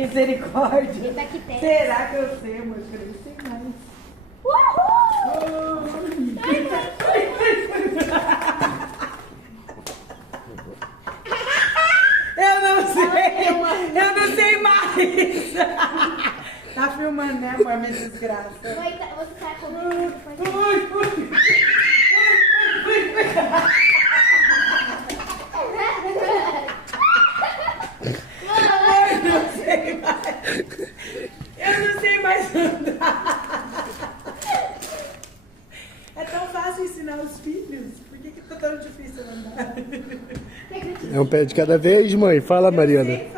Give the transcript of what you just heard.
Misericórdia. Esse aqui tem. Será que eu sei, amor? Eu não sei mais. Uhul! Eu não sei mais. Tá filmando, né, amor? Minha desgraça. Você tá comigo? Eu não sei mais andar. É tão fácil ensinar os filhos. Por que tá tão difícil andar? É um pé de cada vez, mãe. Fala, Mariana. Eu sei